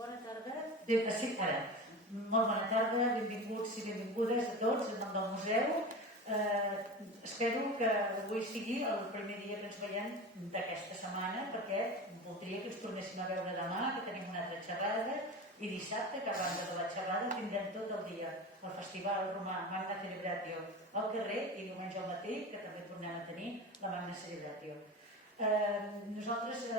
Bona tarda. Sí, ara. Molt bona tarda, benvinguts i benvingudes a tots en nom del museu. Espero que avui sigui el primer dia que ens veiem d'aquesta setmana, perquè voldria que ens tornéssim a veure demà, que tenim una altra xerrada, i dissabte, que a banda de la xerrada, tindrem tot el dia el Festival Romà Magna Celebratio al carrer i diumenge al matí, que també tornem a tenir la Magna Celebratio. Nosaltres,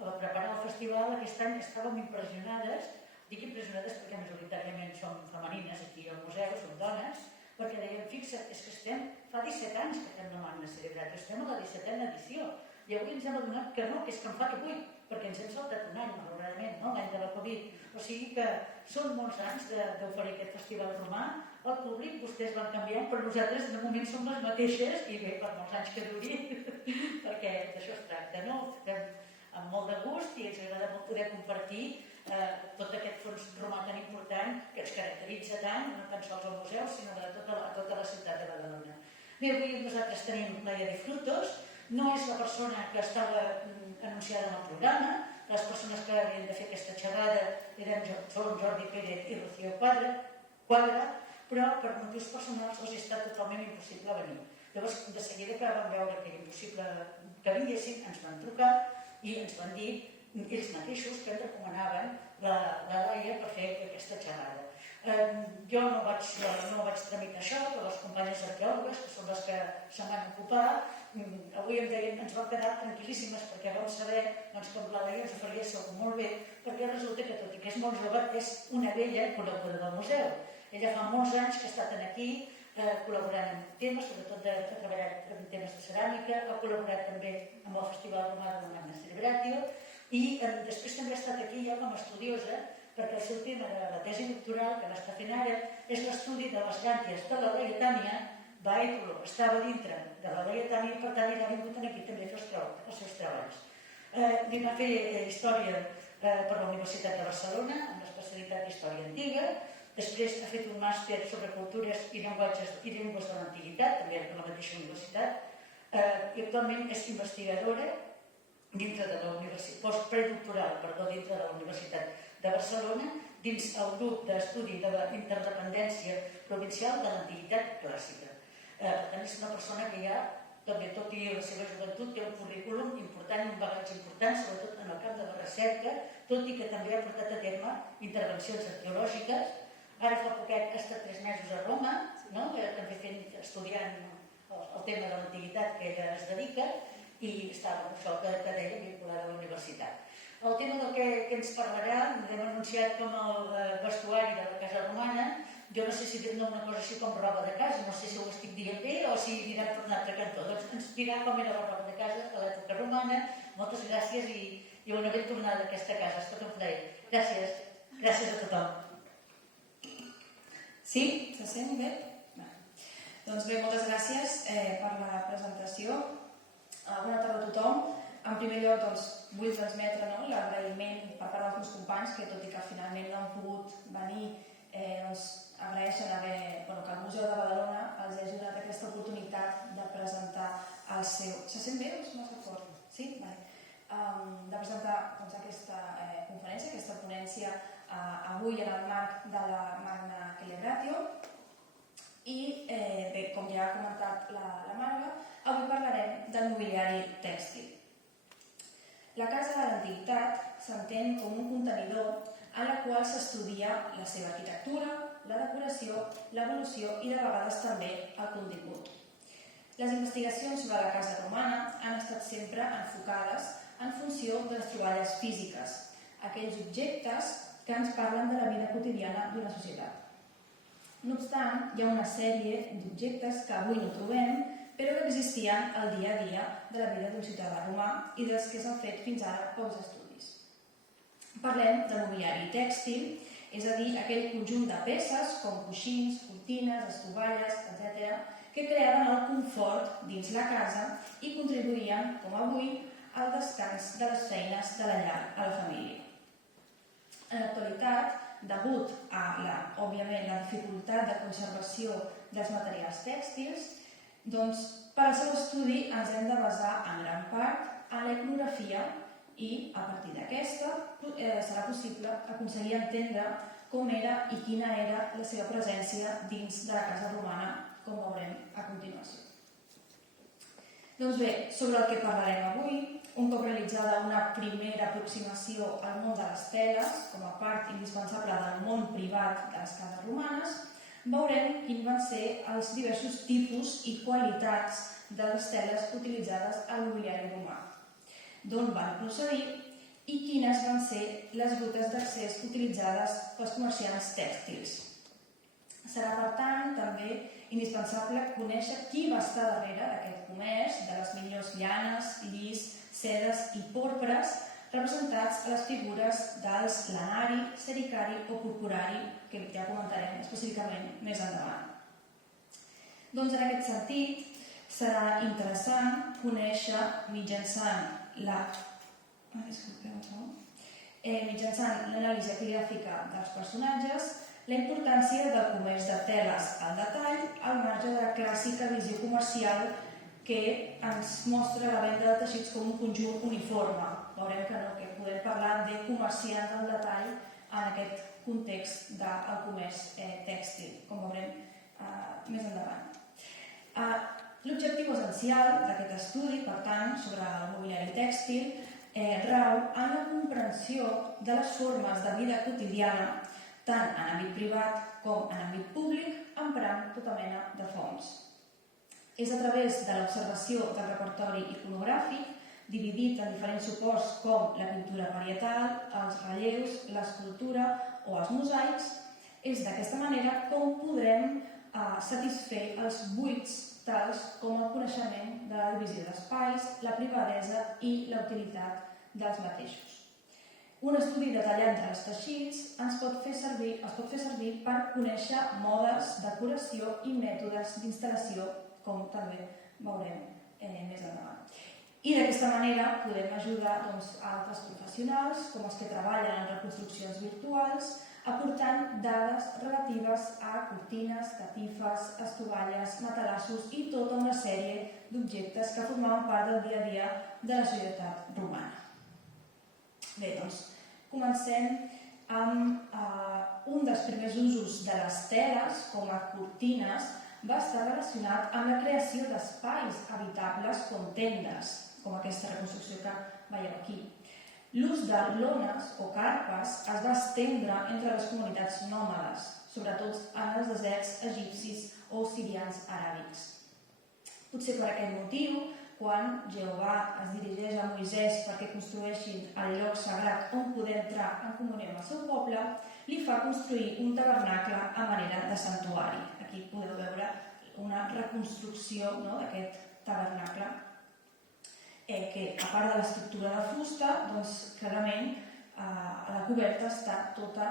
al preparar el festival, aquest any estàvem impressionades, dic impressionades perquè majoritàriament som femenines aquí al museu, som dones, perquè dèiem, fixa't, és que estem, fa 17 anys que fem la Magna Celebratio, estem a la 17a edició, i avui ens hem adonat que no, que és que en fa 18, perquè ens hem saltat un any, malauradament, no? L'any de la Covid. O sigui que són molts anys d'oferir aquest festival romà, el públic, vostès van canviant, però nosaltres de moment som les mateixes, i bé, per molts anys que duri, perquè d'això es tracta, no? Fem amb molt de gust i ens agrada molt poder compartir tot aquest fons romà tan important que ens caracteritza tant, no tan sols al museu, sinó a tota la ciutat de Badalona. Bé, avui nosaltres tenim Laia de Frutos, no és la persona que estava anunciada en el programa, les persones que havien de fer aquesta xerrada eren Jordi Pérez i Rocío Quadra, però per motius personals els ha estat totalment impossible venir. Llavors, de seguida que vam veure que era impossible que vinguessin, ens van trucar i ens van dir ells mateixos que ens recomanaven la Laia per fer aquesta xerrada. Jo no vaig tramitar això, però les companyes arqueòlogues, que són les que se'n van ocupar, avui em deien, ens vam quedar tranquil·líssimes perquè vam saber que amb la Laia ens ho faria segur molt bé, perquè resulta que tot i que és molt jove, és una vella col·laboradora del museu. Ella fa molts anys que ha estat aquí col·laborant en temes, sobretot ha treballat en temes de ceràmica, ha col·laborat també amb el Festival Romà de la Magna Celebratio i després també ha estat aquí ja com a estudiosa, perquè el seu tema de la tesi doctoral que l'està fent ara és l'estudi de les llànties de la Laietània. Baècolo estava dintre de la Laietània i per tant ella ha vingut aquí també a fer els seus treballs. Li va fer història per la Universitat de Barcelona amb l'especialitat d'història antiga. Després ha fet un màster sobre cultures i llengües de l'antiguitat, també a la mateixa universitat, i actualment és investigadora dintre de la universitat, postpredoctoral, dintre de la Universitat de Barcelona, dins el grup d'estudi de la interdependència provincial de l'antiguitat clàssica. Per tant, és una persona que ja, també tot i la seva joventut, té un currículum important i un bagatge important, sobretot en el camp de la recerca, tot i que també ha portat a terme intervencions arqueològiques. Ara fa poquet ha estat 3 mesos a Roma, també estudiant el tema de l'antiguitat que ella es dedica i estava això que deia vinculada a la universitat. El tema del que ens parlarà l'hem anunciat com el vestuari de la Casa Romana. Jo no sé si dir-ne una cosa així com roba de casa, no sé si ho estic dient bé o si anirem per un altre cantó. Doncs ens dirà com era la roba de casa a l'època romana. Moltes gràcies i una ben tornada a aquesta casa. Ha estat un plaer. Gràcies. Gràcies a tothom. Sí? Se sent bé? Doncs bé, moltes gràcies per la presentació. Bona tarda a tothom. En primer lloc, vull transmetre l'agraïment per part dels meus companys que, tot i que finalment no han pogut venir, agraeixen que el Museu de Badalona els hagi donat aquesta oportunitat de presentar el seu... Se sent bé o és massa fort? Sí? De presentar aquesta conferència, aquesta ponència avui en el marc de la Magna Celebratio. I bé, com ja ha comentat la Marga, avui parlarem del mobiliari tèxtil. La Casa de l'Antiguitat s'entén com un contenidor en la qual s'estudia la seva arquitectura, la decoració, l'evolució i de vegades també el contingut. Les investigacions sobre la casa romana han estat sempre enfocades en funció de les troballes físiques, aquells objectes que ens parlen de la vida quotidiana d'una societat. No obstant, hi ha una sèrie d'objectes que avui no trobem, però que existien al dia a dia de la vida d'un ciutadà romà i dels que s'han fet fins ara pocs estudis. Parlem de mobiliari tèxtil, és a dir, aquell conjunt de peces com coixins, cortines, estovalles, etc., que creaven el confort dins la casa i contribuïen, com avui, al descans de les feines de la llar a la família. En l'actualitat, degut a, òbviament, la dificultat de conservació dels materials tèxtils, doncs, per al seu estudi ens hem de basar en gran part en la iconografia i a partir d'aquesta serà possible aconseguir entendre com era i quina era la seva presència dins de la casa romana, com veurem a continuació. Doncs bé, sobre el que parlarem avui, un cop realitzada una primera aproximació al món de les teles, com a part indispensable del món privat de les cases romanes, veurem quins van ser els diversos tipus i qualitats de les teles utilitzades al mobiliari romà, d'on van procedir i quines van ser les rutes d'accés utilitzades pels comerciants tèxtils. Serà, per tant, també indispensable conèixer qui va estar darrere d'aquest comerç, de les millors llanes, llis, sedes i porpres representats a les figures dels lanari, sericari o purpurari, que ja comentarem específicament més endavant. Doncs en aquest sentit, serà interessant conèixer mitjançant l'anàlisi epidèfica dels personatges la importància del comerç de teles al detall al marge de la clàssica visió comercial que ens mostra la venda de teixits com un conjunt uniforme. Veurem que no, que podem parlar de comerciants al detall en aquest context del comerç tèxtil, com veurem més endavant. L'objectiu essencial d'aquest estudi, per tant, sobre el mobiliari tèxtil, rau en la comprensió de les formes de vida quotidiana, tant en àmbit privat com en àmbit públic, emprant tota mena de fonts. És a través de l'observació del repertori iconogràfic, dividit en diferents suports com la pintura parietal, els relleus, l'escultura o els mosaics, és d'aquesta manera com podrem satisfer els buits tals com el coneixement de la divisió d'espais, la privadesa i la utilitat dels mateixos. Un estudi detallat dels teixits es pot fer servir per conèixer modes, decoració i mètodes d'instal·lació, com també veurem més endavant. I d'aquesta manera podem ajudar altres professionals, com els que treballen en reconstruccions virtuals, aportant dades relatives a cortines, catifes, estovalles, matalassos i tota una sèrie d'objectes que formaven part del dia a dia de la societat romana. Bé, doncs, comencem amb un dels primers usos de les teles com a cortines va estar relacionat amb la creació d'espais habitables com tendes, com aquesta reconstrucció que veieu aquí. L'ús de lones o carpes es va estendre entre les comunitats nòmades, sobretot en els deserts egipcis o sirians aràbics. Potser per aquest motiu, quan Jehovà es dirigeix a Moisès perquè construeixin el lloc sagrat on poder entrar en comunió amb el seu poble, li fa construir un tabernacle a manera de santuari. Aquí podeu veure una reconstrucció d'aquest tabernacle que, a part de l'estructura de fusta, clarament la coberta està tota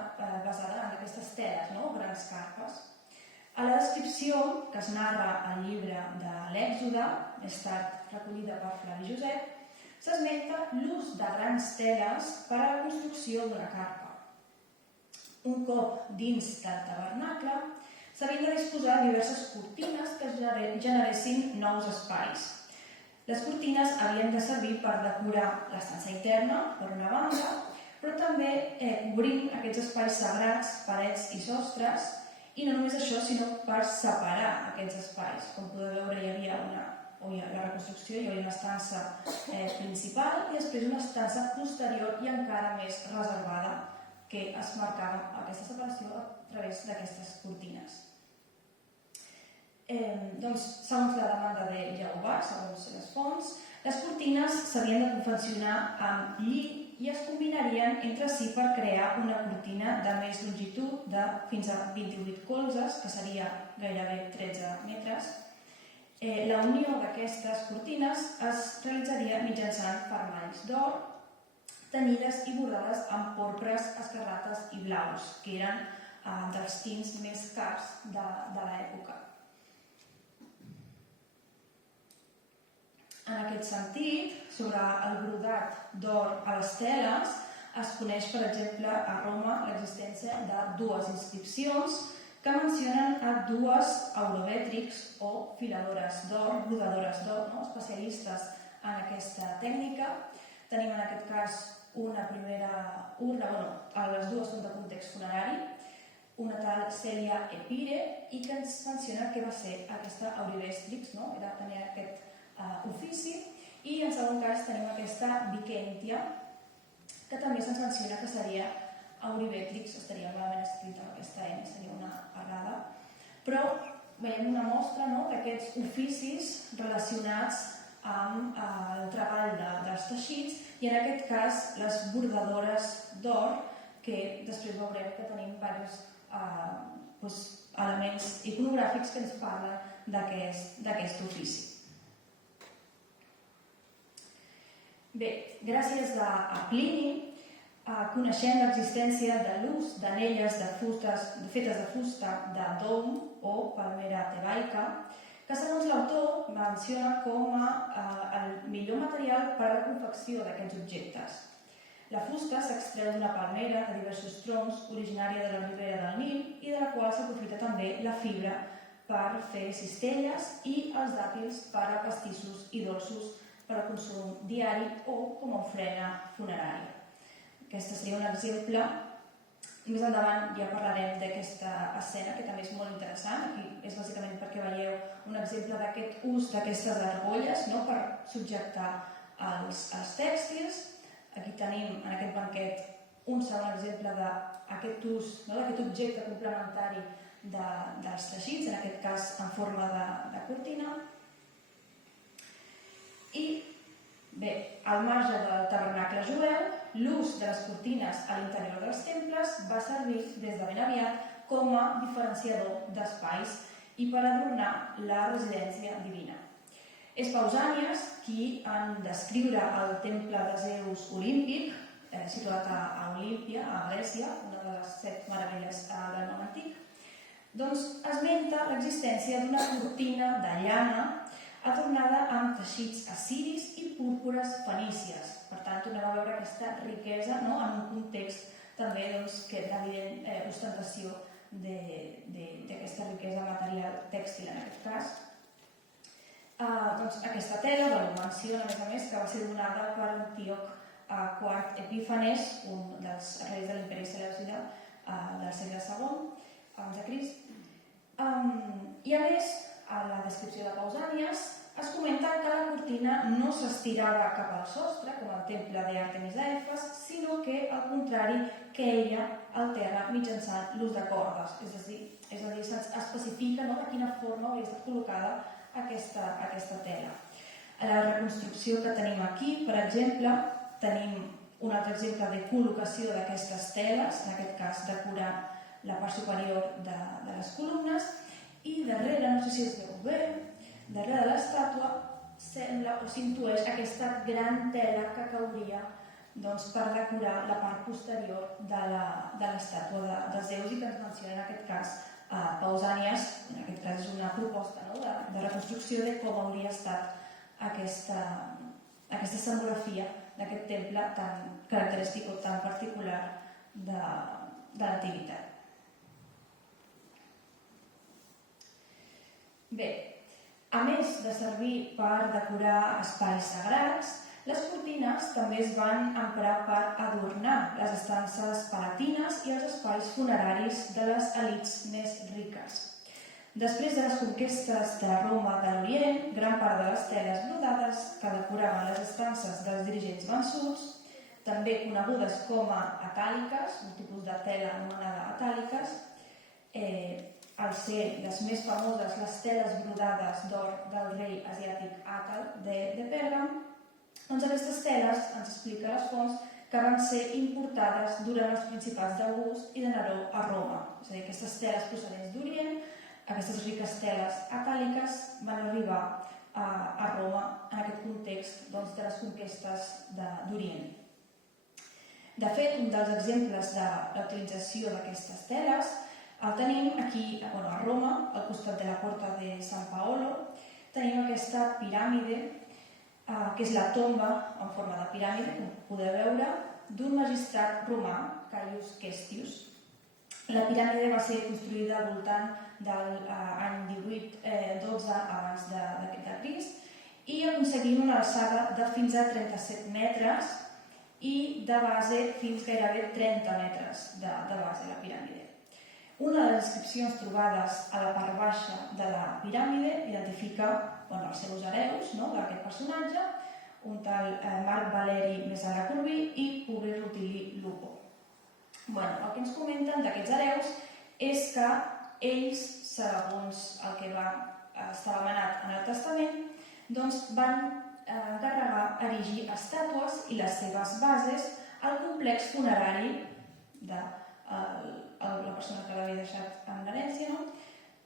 basada en aquestes teles, grans carpes. A la descripció que es narra al llibre de l'Èxode, més tard recollida per Flavi Josep, s'esmenta l'ús de grans teles per a la construcció d'una carpa. Un cop dins del tabernacle, s'havien de disposar diverses cortines que generessin nous espais. Les cortines havien de servir per decorar l'estança interna, per una banda, però també cobrint aquests espais sagrats, parets i sostres, i no només això, sinó per separar aquests espais. Com podeu veure, hi havia la reconstrucció, hi havia una estança principal i després una estança posterior i encara més reservada que es marcava aquesta separació a través d'aquestes cortines. Segons la demanda de Jehovà, segons les fonts, les cortines s'havien de confeccionar amb lli i es combinarien entre si per crear una cortina de més longitud de fins a 28 colzes, que seria gairebé 13 metres. La unió d'aquestes cortines es realitzaria mitjançant fermalls d'or, tenyides i bordades amb porpres, escarlates i blaus, que eren dels tints més cars de l'època. En aquest sentit, sobre el brodat d'or a les teles, es coneix, per exemple, a Roma l'existència de dues inscripcions que mencionen a dues aurobètrics o filadores d'or, brodadores d'or, especialistes en aquesta tècnica, Tenim en aquest cas una primera urna, les dues són de context funerari, una tal Cèlia Epire, i que ens menciona què va ser aquesta Auribèstrix, era tenir aquest ofici, i en segon cas tenim aquesta Vicentia, que també se'ns menciona que seria Auribètrix, estaria malament escrita aquesta N, seria una errada, però veiem una mostra d'aquests oficis relacionats amb el treball dels teixits i en aquest cas les bordadores d'or, que després veurem que tenim diversos elements iconogràfics que ens parlen d'aquest ofici. Bé, gràcies a Plini coneixem l'existència de l'ús d'anelles fetes de fusta de dom o palmera tebaica, que segons l'autor menciona com el millor material per a la confecció d'aquests objectes. La fusta s'extreu d'una palmera de diversos troncs originària de la ribera del Nil i de la qual s'aprofita també la fibra per fer cistelles i els dàtils per a pastissos i dolços per a consum diari o com a ofrena funerària. Aquest seria un exemple. Més endavant ja parlarem d'aquesta escena, que també és molt interessant. Aquí és bàsicament perquè veieu un exemple d'aquest ús d'aquestes argolles per subjectar els tèxtils. Aquí tenim en aquest banquet un segon exemple d'aquest ús, d'aquest objecte complementari dels teixits, en aquest cas en forma de cortina. I bé, al marge del tabernacle jueu, l'ús de les cortines a l'interior dels temples va servir des de ben aviat com a diferenciador d'espais i per adornar la residència divina. És Pausànies qui, en descriure el temple de Zeus olímpic, situat a Olímpia, a Grècia, una de les 7 meravelles del món antic, doncs esmenta l'existència d'una cortina de llana adornada amb teixits assiris i púrpures fenícies. Per tant, tornem a veure aquesta riquesa en un context també que d'evident ostentació d'aquesta riquesa material tèxtil en aquest cas. Aquesta tela menciona a més que va ser donada per Antíoc IV Epífanes, un dels reis de l'imperi Selèucida del segle II abans de Crist. I a més, a la descripció de Pausànies es comenta que la cortina no s'estirava cap al sostre, com al temple d'Àrtemis a Efes, sinó que, al contrari, queia al terra mitjançant l'ús de cordes. És a dir, se'ns especifica de quina forma hauria estat col·locada aquesta tela. A la reconstrucció que tenim aquí, per exemple, tenim un altre exemple de col·locació d'aquestes teles, en aquest cas decorant la part superior de les columnes, i darrere, no sé si es veu bé, darrere de l'estàtua sembla o s'intueix aquesta gran tela que cauria per decorar la part posterior de l'estàtua de Zeus i que ens menciona en aquest cas Pausànies. En aquest cas és una proposta de reconstrucció de com hauria estat aquesta escenografia d'aquest temple tan característic o tan particular de l'antiguitat. Bé, a més de servir per decorar espais sagrats, les cortines també es van emprar per adornar les estances palatines i els espais funeraris de les elits més riques. Després de les conquestes de Roma de l'Orient, gran part de les teles brodades que decoraven les estances dels dirigents vençuts, també conegudes com a atàliques, un tipus de tela anomenada atàliques, al ser les més famoses les teles brodades d'or del rei asiàtic Àtal de Pèrgam, doncs aquestes teles, ens explica les fonts, que van ser importades durant els principats d'August i de Neró a Roma. És a dir, aquestes teles procedents d'Orient, aquestes riques teles atàliques, van arribar a Roma en aquest context de les conquestes d'Orient. De fet, un dels exemples de l'utilització d'aquestes teles el tenim aquí a Roma, al costat de la Porta de San Paolo. Tenim aquesta piràmide, que és la tomba en forma de piràmide, com podeu veure, d'un magistrat romà, Caius Questius. La piràmide va ser construïda al voltant de l'any 18-12 abans de Crist i aconseguint una alçada de fins a 37 metres i de base fins gairebé 30 metres de base la piràmide. Una de les inscripcions trobades a la part baixa de la piràmide identifica els seus hereus d'aquest personatge, un tal Marc Valeri Mesala Corbí i Publi Rutili Lupo. El que ens comenten d'aquests hereus és que ells, segons el que estava manat en el testament, van encarregar erigir estàtues i les seves bases al complex funerari de la persona que l'havia deixat en l'herència,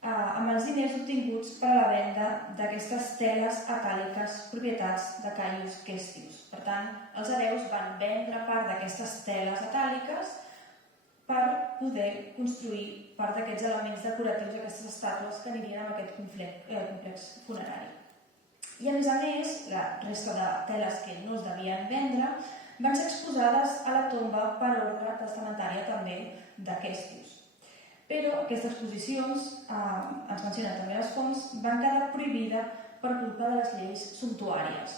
amb els diners obtinguts per la venda d'aquestes teles atàl·liques propietats de Caius Questius. Per tant, els hereus van vendre part d'aquestes teles atàl·liques per poder construir part d'aquests elements decoratius, d'aquestes estàtues que anirien en aquest complex funerari. I a més, la resta de teles que no es devien vendre van ser exposades a la tomba per ordre testamentària també de Questius. Però aquestes exposicions, ens mencionen també les fonts, van quedar prohibides per culpa de les lleis sumptuàries.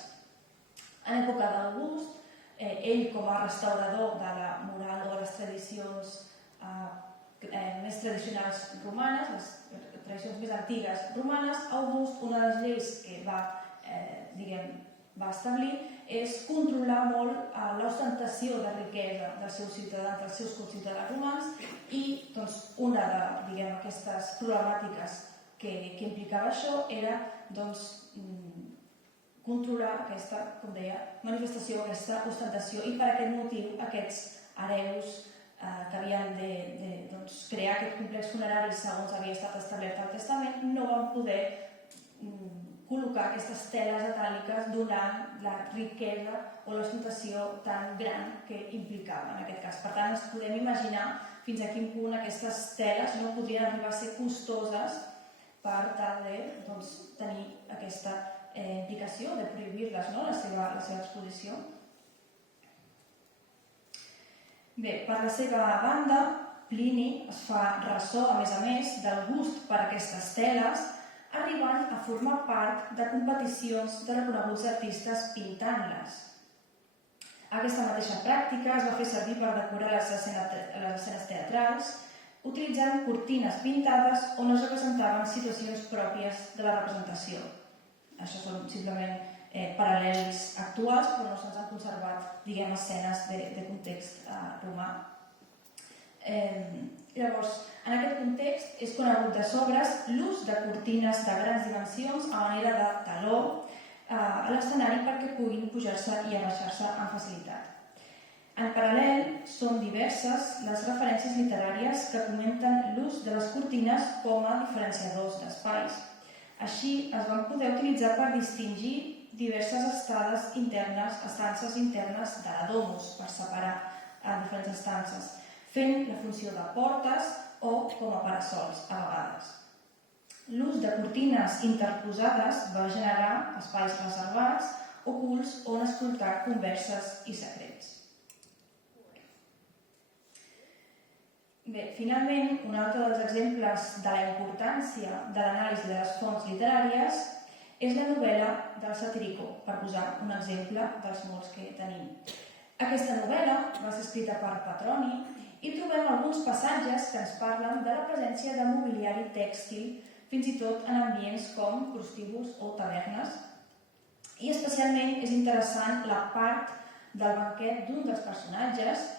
En època d'August, ell com a restaurador de la moral o de les tradicions més tradicionals romanes, les tradicions més antigues romanes, August, una de les lleis que va establir és controlar molt l'ostentació de riquesa dels seus ciutadans, dels seus conciutadans romans, i una d'aquestes problemàtiques que implicava això era controlar aquesta, com deia, manifestació, aquesta ostentació, i per aquest motiu aquests hereus que havien de crear aquest complex funerari segons havia estat establert al testament no van poder col·locar aquestes teles atàl·liques donant la riquesa o l'ostentació tan gran que implicava en aquest cas. Per tant, ens podem imaginar fins a quin punt aquestes teles no podrien arribar a ser costoses per tal de tenir aquesta implicació de prohibir-les, la seva exposició. Bé, per la seva banda, Plini es fa ressò, a més, del gust per aquestes teles, arribant a formar part de competicions de reconeguts artistes pintant-les. Aquesta mateixa pràctica es va fer servir per decorar les escenes teatrals, utilitzant cortines pintades on es representaven situacions pròpies de la representació. Això són simplement paral·lels actuals, però no se'ns han conservat escenes de context romà. Llavors, en aquest context és conegut de sobres l'ús de cortines de grans dimensions a manera de taló a l'escenari perquè puguin pujar-se i abaixar-se amb facilitat. En paral·lel, són diverses les referències literàries que comenten l'ús de les cortines com a diferenciadors d'espais. Així, es van poder utilitzar per distingir diverses estances internes de la domus, per separar diferents estances, fent la funció de portes o com a parasols a vegades. L'ús de cortines interposades va generar espais reservats, ocults, on escoltar converses i secrets. Bé, finalment, un altre dels exemples de la importància de l'anàlisi de les fonts literàries és la novel·la del Satiricó, per posar un exemple dels molts que tenim. Aquesta novel·la va ser escrita per Petroni i trobem alguns passatges que ens parlen de la presència de mobiliari tèxtil, fins i tot en ambients com prostíbuls o tavernes. I especialment és interessant la part del banquet d'un dels personatges,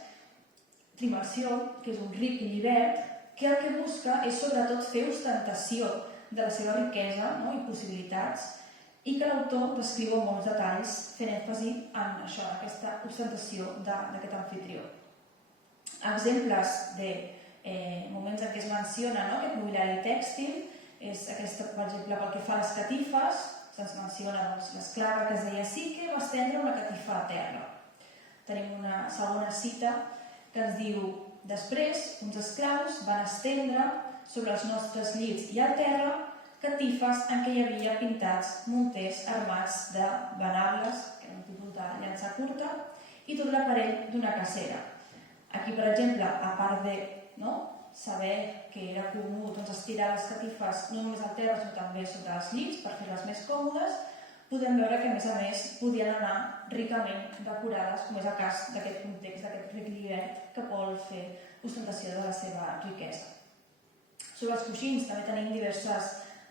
Trimalció, que és un ric i llibert, que el que busca és sobretot fer ostentació de la seva riquesa i possibilitats, i que l'autor descriu amb molts detalls fent èmfasi en això, aquesta ostentació d'aquest anfitrió. Exemples de moments en què es menciona aquest mobiliari tèxtil és aquesta, per exemple, pel que fa a les catifes, se'ns menciona l'esclava que es deia Psique va estendre una catifa a terra. Tenim una segona cita que ens diu: després, uns esclaus van estendre sobre els nostres llits i a terra catifes en què hi havia pintats munters armats de venables, que era un tipus de llança curta, i tot l'aparell d'una cacera. Aquí, per exemple, a part de saber que era comú estirar les catifes no només a terra, sinó també sobre els llits per fer-les més còmodes, podem veure que, a més, podien anar ricament decorades, com és el cas d'aquest context, d'aquest ric llibret que vol fer ostentació de la seva riquesa. Sobre els coixins també tenim diverses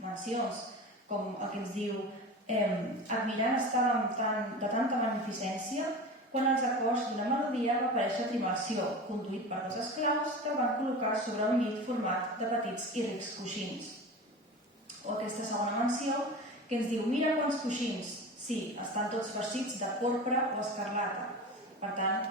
mencions, com el que ens diu admirant estar de tanta magnificència quan als acords d'una melodia va aparèixer Trimalció, conduït per dos esclaus que el van col·locar sobre un llit format de petits i rics coixins. O aquesta segona menció que ens diu mira quants coixins, sí, estan tots farcits de porpra o escarlata. Per tant,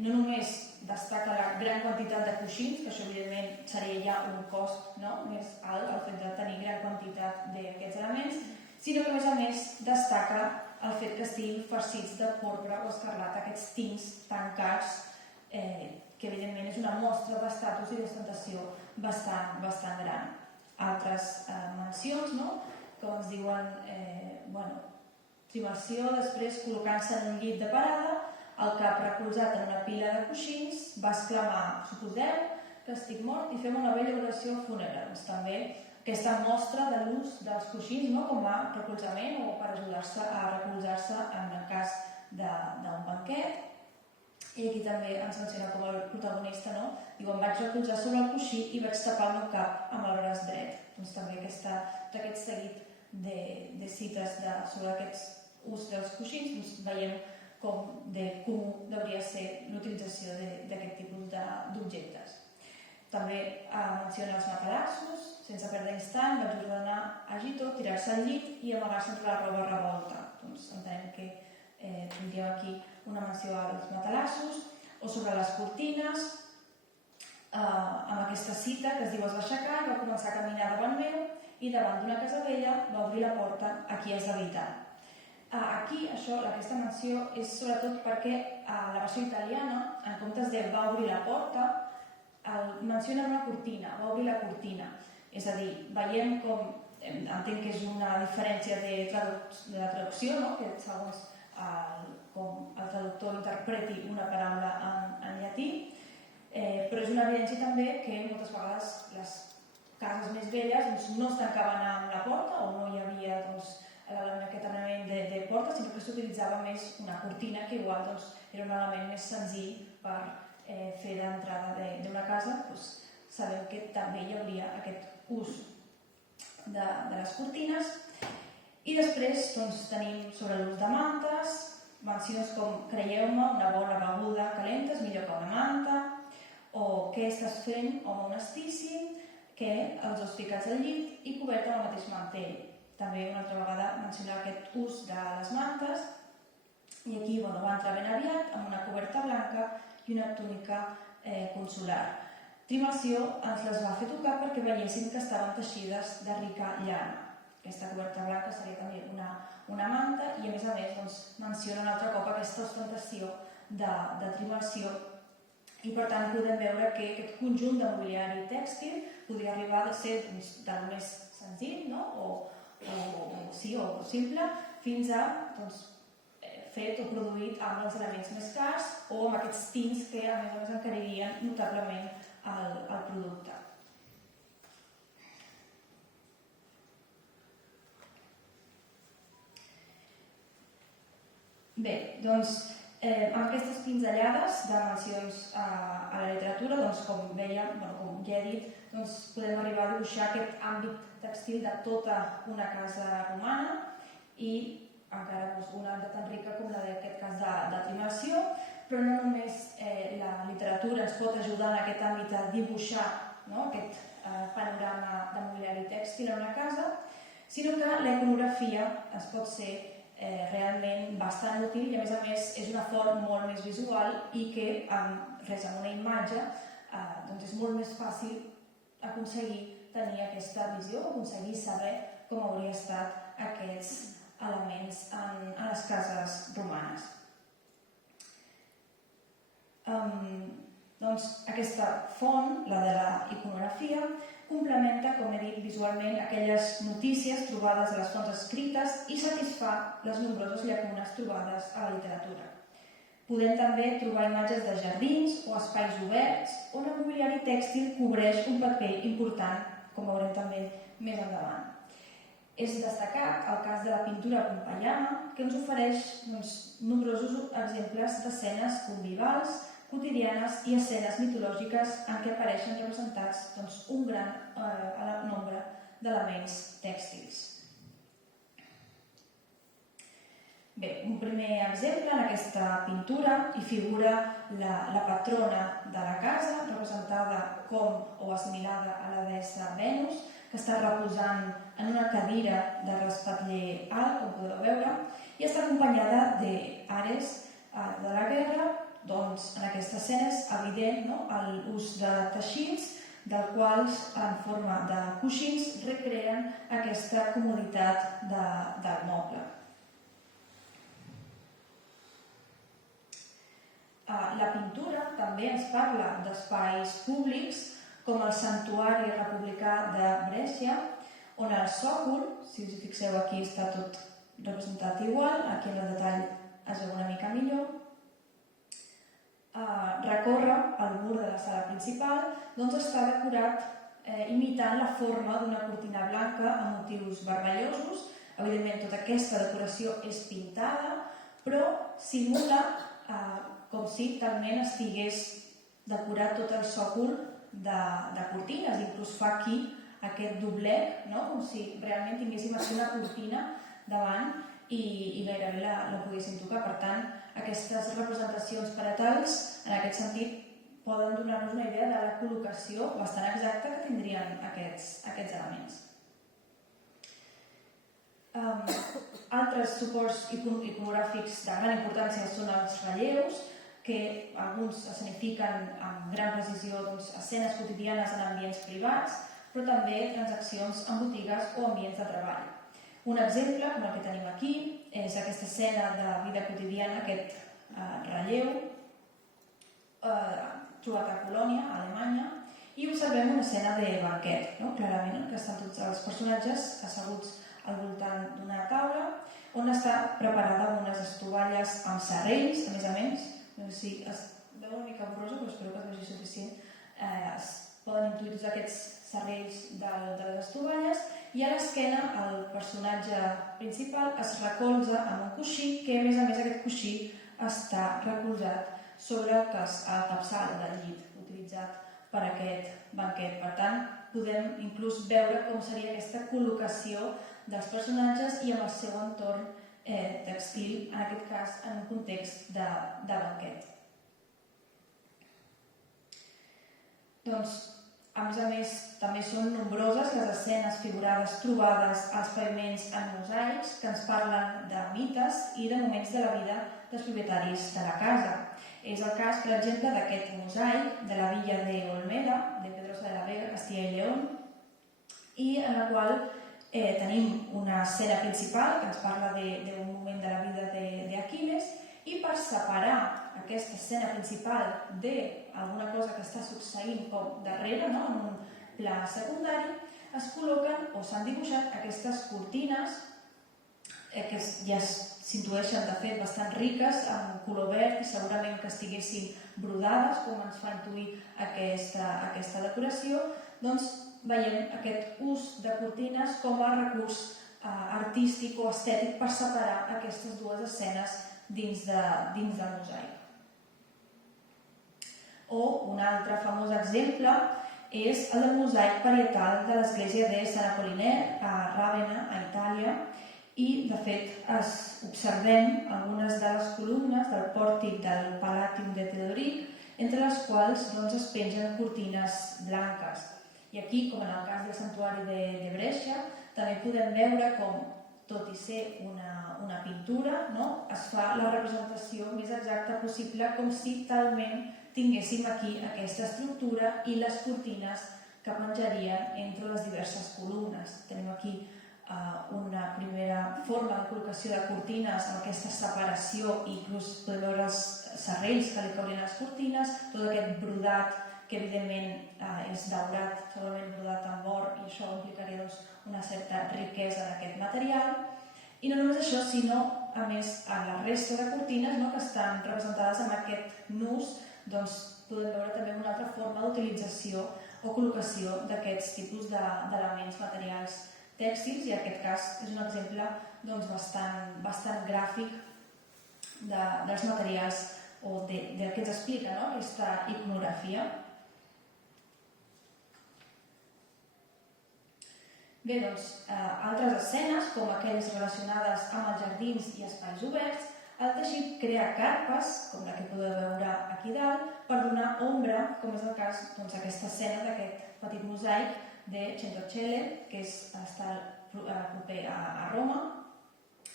no només destaca la gran quantitat de coixins, que això evidentment seria ja un cost més alt, el fet de tenir gran quantitat d'aquests elements, sinó que a més destaca el fet que estiguin farcits de porpra o escarlata, aquests tints tan cars, que evidentment és una mostra d'estatus i d'ostentació bastant gran. Altres mencions, que ens diuen Trimalció, després col·locant-se en un llit de parada, el cap recolzat en una pila de coixins, va exclamar, suposeu que estic mort i fem una bella oració fúnebre. També aquesta mostra de l'ús dels coixins com a recolzament o per ajudar-se a recolzar-se en el cas d'un banquet. I aquí també ens menciona com el protagonista, diu, em vaig recolzar sobre el coixí i vaig tapar el meu cap amb el braç dret. Doncs també aquest seguit de cites sobre aquest ús dels coixins, veiem com de comú hauria ser l'utilització d'aquest tipus d'objectes. També menciona els matalassos, sense perdre instant, vaig ordenar a Agitó tirar-se al llit i amagar-se entre la roba revolta. Doncs entenem que tindríem aquí una menció als matalassos, o sobre les cortines, amb aquesta cita que es diu es va aixecar i va començar a caminar davant meu i davant d'una casa vella va obrir la porta a qui és d'habitar. Aquí, aquesta menció és sobretot perquè la versió italiana, en comptes de va obrir la porta, menciona una cortina, va obrir la cortina. És a dir, veiem com, entenc que és una diferència de traducció, que segons com el traductor interpreti una paraula en llatí, però és una evidència també que moltes vegades les cases més velles no es tancaven amb la porta o no hi havia aquest element de porta, sinó que s'utilitzava més una cortina que igual era un element més senzill per fer d'entrada d'una casa. Sabem que també hi hauria aquest ús de les cortines. I després tenim sobre l'ús de mantes, mencions com creieu-me, una bona beguda calenta és millor que una manta, o què estàs fent, home honestíssim, que els dos ficats al llit i coberta amb el mateix mantell. També una altra vegada mencionar aquest ús de les mantes, i aquí va entrar ben aviat amb una coberta blanca i una túnica consular. Trimalció ens les va fer tocar perquè veiessin que estaven teixides de rica llana. Aquesta coberta blanca seria també una manta i a més menciona un altre cop aquesta ostentació de Trimalció i per tant podem veure que aquest conjunt de mobiliari tèxtil podria arribar a ser del més senzill o simple fins a fet o produït amb els elements més cars o amb aquests tints que a més encaririen notablement el producte. Bé, amb aquestes pinzellades de mencions a la literatura, com deia, com ja he dit, podem arribar a dibuixar aquest àmbit tèxtil de tota una casa romana i encara una tan rica com la d'aquest cas de Trimalció, però no només la literatura ens pot ajudar en aquest àmbit a dibuixar aquest panorama de mobiliari tèxtil en una casa, sinó que la iconografia es pot ser realment bastant útil i a més és una font molt més visual i que amb una imatge és molt més fàcil aconseguir tenir aquesta visió o aconseguir saber com hauria estat aquests elements en les cases romanes. Aquesta font, la de la iconografia, complementa, com he dit, visualment aquelles notícies trobades a les fonts escrites i satisfà les nombroses llacunes trobades a la literatura. Podem també trobar imatges de jardins o espais oberts on el mobiliari tèxtil cobreix un paper important, com veurem també més endavant. És destacat el cas de la pintura pompeiana, que ens ofereix nombrosos exemples d'escenes convivals, quotidianes i escenes mitològiques en què apareixen representats un gran nombre d'elements tèxtils. Bé, un primer exemple, en aquesta pintura hi figura la patrona de la casa, representada com o assimilada a la deessa Venus, que està reposant en una cadira de respatller alt, com podeu veure, i està acompanyada d'Ares de la guerra. Doncs en aquesta escena és evident l'ús de teixits, dels quals en forma de coixins recreen aquesta comoditat del moble. La pintura també ens parla d'espais públics com el Santuari Republicà de Brescia, on el sòcol, si us fixeu aquí està tot representat igual, aquí en el detall es veu una mica millor, recorre el mur de la sala principal, doncs està decorat imitant la forma d'una cortina blanca amb motius vermellosos. Evidentment tota aquesta decoració és pintada, però simula com si talment estigués decorat tot el sòcol de cortines, inclús fa aquí aquest doblet, com si realment tinguéssim aquí una cortina davant i gairebé la poguéssim tocar. Per tant, aquestes representacions paretals, en aquest sentit, poden donar-nos una idea de la col·locació bastant exacta que tindrien aquests elements. Altres suports iconogràfics de gran importància són els relleus, que alguns escenifiquen amb gran precisió escenes quotidianes en ambients privats, però també transaccions en botigues o ambients de treball. Un exemple, com el que tenim aquí, és aquesta escena de vida quotidiana, aquest relleu, trobat a Colònia, a Alemanya, i observem una escena de banquet, clarament, que estan tots els personatges asseguts al voltant d'una taula, on està preparada amb unes estovalles amb serrells, a més, no sé si es veu una mica borrosa, però espero que es vegi suficient. Es poden intuir tots aquests serrells de les estovalles, i a l'esquena el personatge principal es recolza amb un coixí, que a més aquest coixí està recolzat sobre el capçal del llit utilitzat per aquest banquet. Per tant, podem inclús veure com seria aquesta col·locació dels personatges i amb el seu entorn textil, en aquest cas en un context de banquet. Doncs, a més, també són nombroses les escenes figurades trobades als paviments en mosaics que ens parlen de mites i de moments de la vida dels propietaris de la casa. És el cas, per exemple, d'aquest mosaic de la villa de Olmeda, de Pedrosa de la Vega, Castilla i León, i en la qual tenim una escena principal que ens parla d'un moment de la vida d'Aquiles, i per separar aquesta escena principal d'alguna cosa que està succeint com darrere, en un pla secundari, es col·loquen o s'han dibuixat aquestes cortines que ja s'intueixen de fet bastant riques, amb color verd i segurament que estiguessin brodades, com ens fa intuir aquesta decoració. Doncs veiem aquest ús de cortines com a recurs artístic o estètic per separar aquestes dues escenes dins del mosaic. O un altre famós exemple és el del mosaic parietal de l'església de Sant Apollinaire a Ravenna, a Itàlia, i de fet observem algunes de les columnes del pòrtic del Palatium de Teodoric, entre les quals es pengen cortines blanques. I aquí, com en el cas del santuari de Brescia, també podem veure com, tot i ser una pintura, es fa la representació més exacta possible, com si talment tinguéssim aquí aquesta estructura i les cortines que penjarien entre les diverses columnes. Tenim aquí una primera forma de col·locació de cortines amb aquesta separació, i inclús podem veure els serrells que li cobrien les cortines, tot aquest brodat que evidentment és daurat, segurament brodat amb or, i això implicaria una certa riquesa d'aquest material. I no només això, sinó a més a la resta de cortines que estan representades amb aquest nus, podem veure també una altra forma d'utilització o col·locació d'aquests tipus d'elements materials tèxtils, i en aquest cas és un exemple bastant gràfic dels materials o del que ens explica aquesta iconografia. Bé, doncs, altres escenes, com aquelles relacionades amb els jardins i espais oberts, el teixit crea carpes, com la que podeu veure aquí dalt, per donar ombra, com és el cas d'aquesta escena d'aquest petit mosaic de Centocelle, que està proper a Roma,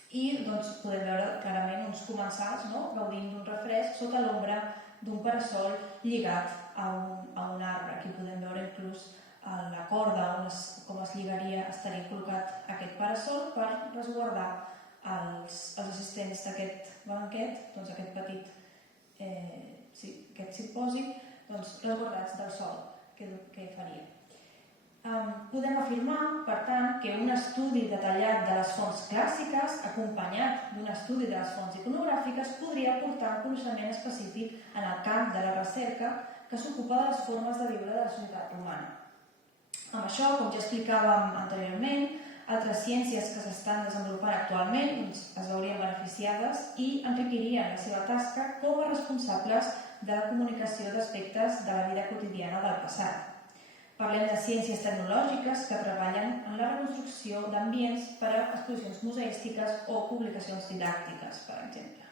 i podem veure clarament uns comensals gaudint d'un refresc sota l'ombra d'un parasol lligat a un arbre. Aquí podem veure inclús la corda com es lligaria, estaria col·locat aquest parasol per resguardar els assistents d'aquest banquet, aquest petit aquest simposi, resguardats del sol que faria. Podem afirmar, per tant, que un estudi detallat de les fonts clàssiques, acompanyat d'un estudi de les fonts iconogràfiques, podria aportar un coneixement específic en el camp de la recerca que s'ocupa de les formes de viure de la societat romana. Amb això, com ja explicàvem anteriorment, altres ciències que s'estan desenvolupant actualment es veurien beneficiades i enriquirien la seva tasca com a responsables de la comunicació d'aspectes de la vida quotidiana del passat. Parlem de ciències tecnològiques que treballen en la reconstrucció d'ambients per a exposicions museístiques o publicacions didàctiques, per exemple.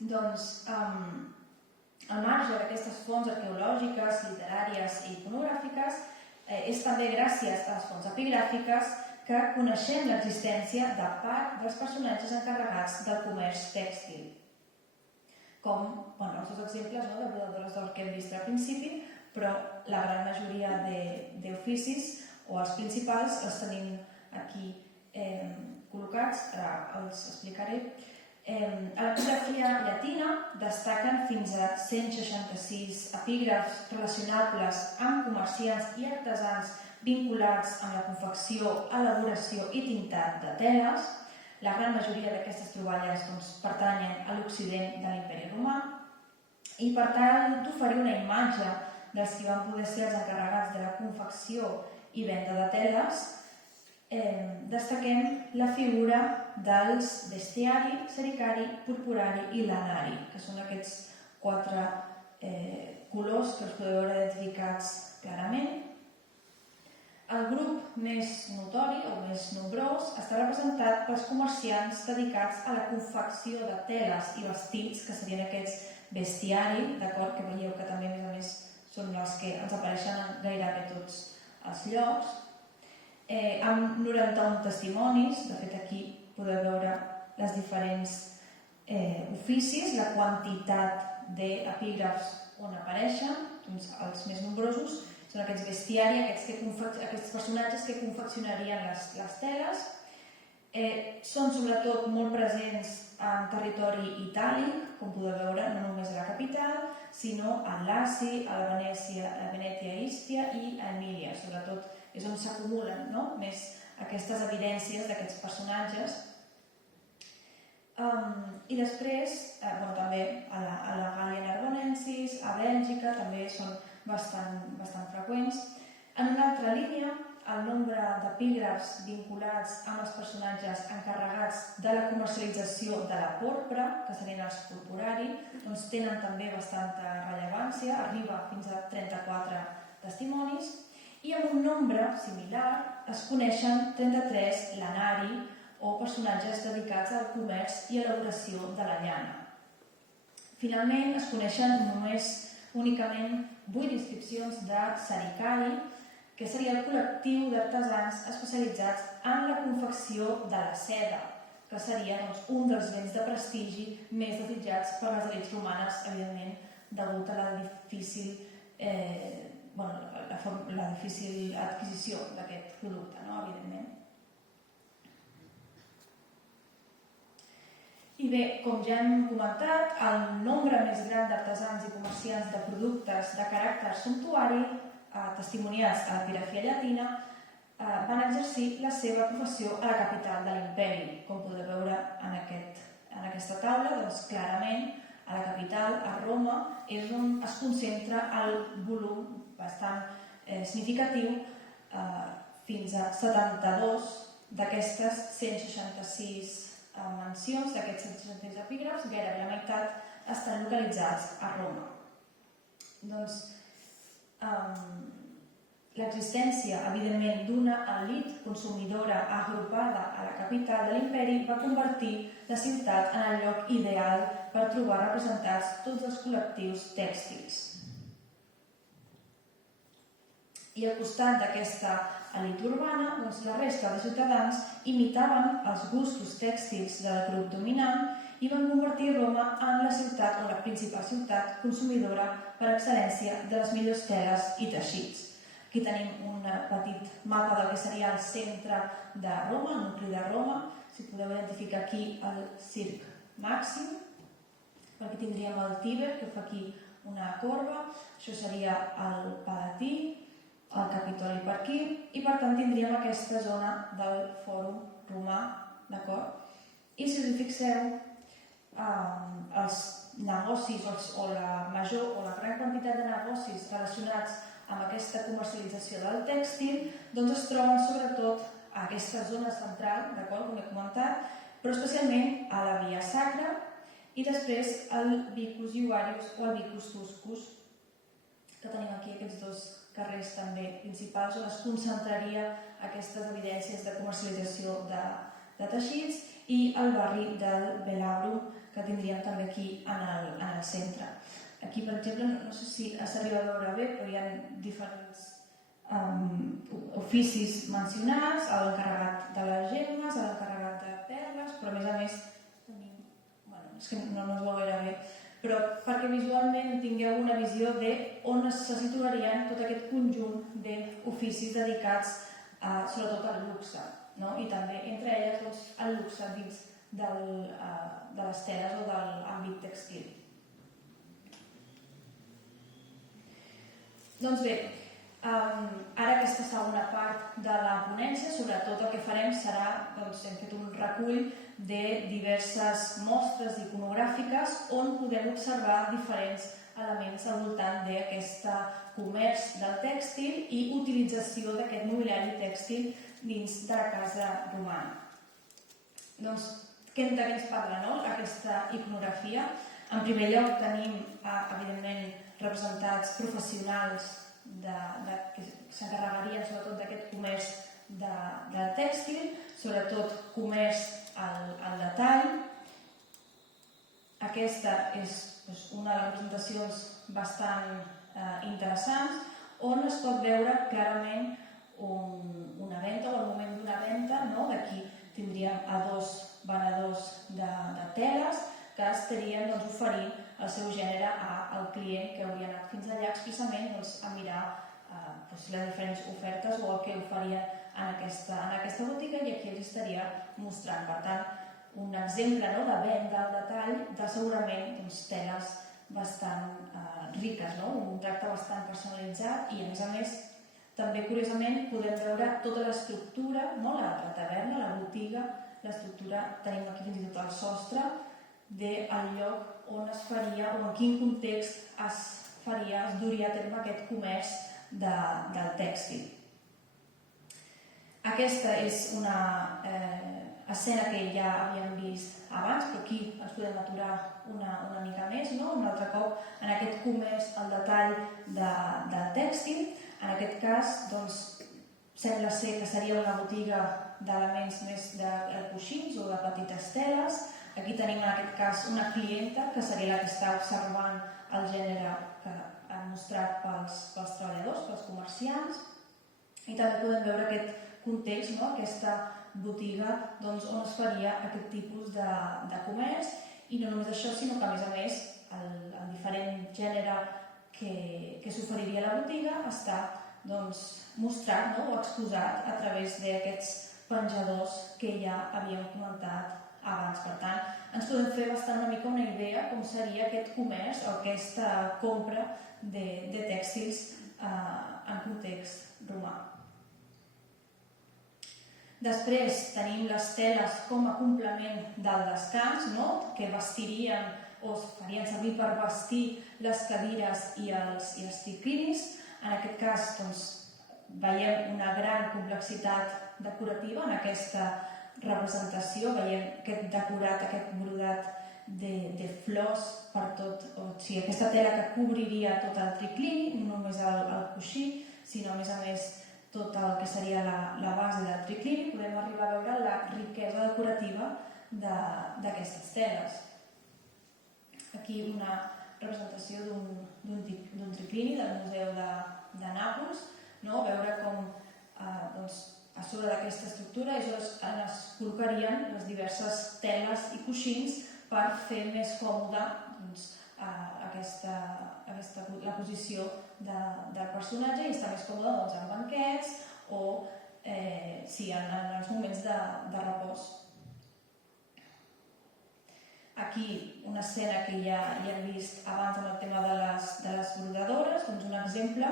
Doncs, al marge d'aquestes fonts arqueològiques, literàries i iconogràfiques, és també gràcies a les fonts epigràfiques que coneixem l'existència de part dels personatges encarregats del comerç tèxtil. Com els dos exemples de brodadores d'or que hem vist al principi, però la gran majoria d'oficis, o els principals, els tenim aquí col·locats, ara els explicaré. A l'epigrafia llatina destaquen fins a 166 epígrafs relacionables amb comerciants i artesans vinculats amb la confecció, elaboració i tintat de teles. La gran majoria d'aquestes troballes pertanyen a l'Occident de l'Imperi Romà i per tal d'oferir una imatge dels qui van poder ser els encarregats de la confecció i venda de teles, destaquem la figura dels bestiari, sericari, purpurari i lanari, que són aquests 4 colors que els podeu veure identificats clarament. El grup més notori o més nombrós està representat pels comerciants dedicats a la confecció de teles i vestits, que serien aquests bestiari, d'acord, que veieu que també, a més, són els que ens apareixen en gairebé tots els llocs, amb 91 testimonis. De fet, aquí podeu veure els diferents oficis, la quantitat d'epígrafs on apareixen, els més nombrosos són aquests bestiari, aquests personatges que confeccionarien les teles. Són sobretot molt presents en territori itàlic, com podeu veure, no només a la capital, sinó a Laci, a la Venètia Ístia i a Emília. Sobretot és on s'acumulen més aquestes evidències d'aquests personatges. I després, també a la Gàl·lia Narbonensis, a Bèlgica, també són bastant freqüents. En una altra línia, el nombre d'epígrafs vinculats amb els personatges encarregats de la comercialització de la porpra, que serien els purpurari, tenen també bastanta rellevància, arriba fins a 34 testimonis, i amb un nombre similar es coneixen 33 lanari o personatges dedicats al comerç i elaboració de la llana. Finalment, es coneixen únicament 8 inscripcions de sericari, que seria el col·lectiu d'artesans especialitzats en la confecció de la seda, que seria un dels béns de prestigi més desitjats per les elits romanes, evidentment, degut a la difícil adquisició d'aquest producte, evidentment. I bé, com ja hem comentat, el nombre més gran d'artesans i comerciants de productes de caràcter sumptuari testimoniats a l'epigrafia llatina van exercir la seva professió a la capital de l'imperi. Com podeu veure en aquesta taula, clarament a la capital, a Roma, és on es concentra el volum bastant significatiu, fins a 72 d'aquestes 166 mencions, d'aquests 166 epígrafs, gairebé la meitat estan localitzats a Roma. Doncs l'existència, evidentment, d'una elit consumidora agrupada a la capital de l'imperi va convertir la ciutat en el lloc ideal per trobar representats tots els col·lectius tèxtils. I al costat d'aquesta elit urbana, la resta de ciutadans imitaven els gustos tèxtils del grup dominant i van convertir Roma en la ciutat o la principal ciutat consumidora per excel·lència de les millors teles i teixits. Aquí tenim un petit mapa del que seria el centre de Roma, el nucli de Roma. Si podeu identificar aquí el Circ Màxim. Per aquí tindríem el Tíber, que fa aquí una corba. Això seria el Palatí, el Capitoli per aquí. I per tant tindríem aquesta zona del Fòrum Romà, d'acord? I si us fixeu, els negocis o la major o la gran quantitat de negocis relacionats amb aquesta comercialització del tèxtil, doncs es troben sobretot a aquesta zona central, d'acord, com he comentat, però especialment a la Via Sacra i després al Vicus Iuarius o al Vicus Tuscus, que tenim aquí aquests dos carrers també principals on es concentraria aquestes evidències de comercialització de teixits, i el barri del Velabrum, que tindríem també aquí en el centre. Aquí, per exemple, no sé si s'arriba a veure bé, però hi ha diferents oficis mencionats, l'encarregat de les gemmes, l'encarregat de perles, però a més tenim... Bueno, és que no es veu gaire bé, però perquè visualment tingueu una visió d'on se situarien tot aquest conjunt d'oficis dedicats sobretot al luxe, no? I també entre elles el luxe dins de les teles o de l'àmbit textil. Doncs bé, ara aquesta segona part de la ponència, sobretot el que farem serà, hem fet un recull de diverses mostres iconogràfiques on podem observar diferents elements al voltant d'aquest comerç del tèxtil i utilització d'aquest mobiliari tèxtil dins de la casa romana. Doncs, de què ens parla aquesta iconografia? En primer lloc tenim, evidentment, representats professionals que s'encarregarien sobretot d'aquest comerç de tèxtil, sobretot comerç al detall. Aquesta és una de les representacions bastant interessants on es pot veure clarament una venda o el moment d'una venda. D'aquí tindríem a dos venedors de teles que estarien oferint el seu gènere al client que hauria anat fins allà expressament a mirar les diferents ofertes o el que oferien en aquesta botiga, i aquí els estaria mostrant. Per tant, un exemple de venda al detall de segurament teles bastant riques, un tracte bastant personalitzat, i a més també curiosament podem veure tota l'estructura, la taverna, la botiga, l'estructura, tenim aquí fins i tot el sostre del lloc on es faria o en quin context es duria a terme aquest comerç del tèxtil. Aquesta és una escena que ja havíem vist abans, però aquí ens podem aturar una mica més, un altre cop en aquest comerç al detall del tèxtil. En aquest cas, sembla ser que seria una botiga d'elements més de coixins o de petites teles. Aquí tenim en aquest cas una clienta que seria la que està observant el gènere que han mostrat pels treballadors, pels comerciants, i també podem veure aquest context, aquesta botiga on es faria aquest tipus de comerç, i no només això, sinó que a més el diferent gènere que s'oferiria a la botiga està mostrat o exposat a través d'aquests penjadors que ja havíem comentat abans. Per tant, ens podem fer una mica una idea com seria aquest comerç o aquesta compra de tèxtils en context romà. Després tenim les teles com a complement del descans, que vestirien o es farien servir per vestir les cadires i els triclinis. En aquest cas doncs, veiem una gran complexitat decorativa en aquesta representació, veiem aquest decorat, aquest brodat de flors per tot, o sigui, aquesta tela que cobriria tot el triclini, no només el coixí, sinó a més tot el que seria la base del triclini. Podem arribar a veure la riquesa decorativa d'aquestes teles. Aquí una representació d'un triclini del Museu de Nàpols, veure com a sobre d'aquesta estructura es col·locarien les diverses teles i coixins per fer més còmode la posició del personatge i estar més còmode en banquets o en els moments de repòs. Aquí una escena que ja hem vist abans amb el tema de les brodadores, un exemple